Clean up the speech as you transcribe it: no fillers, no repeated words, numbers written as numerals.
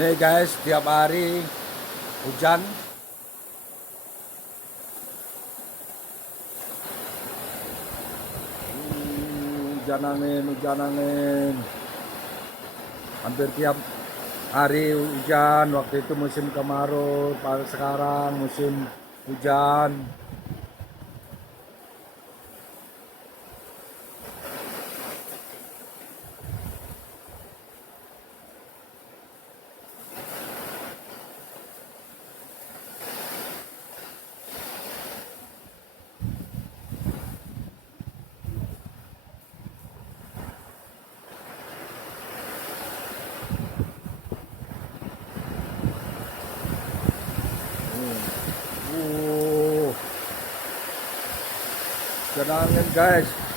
Nih guys, tiap hari hujan. Hujan angin. Hampir tiap hari hujan. Waktu itu musim kemarau, pada sekarang musim hujan. Uh, hujan angin guys.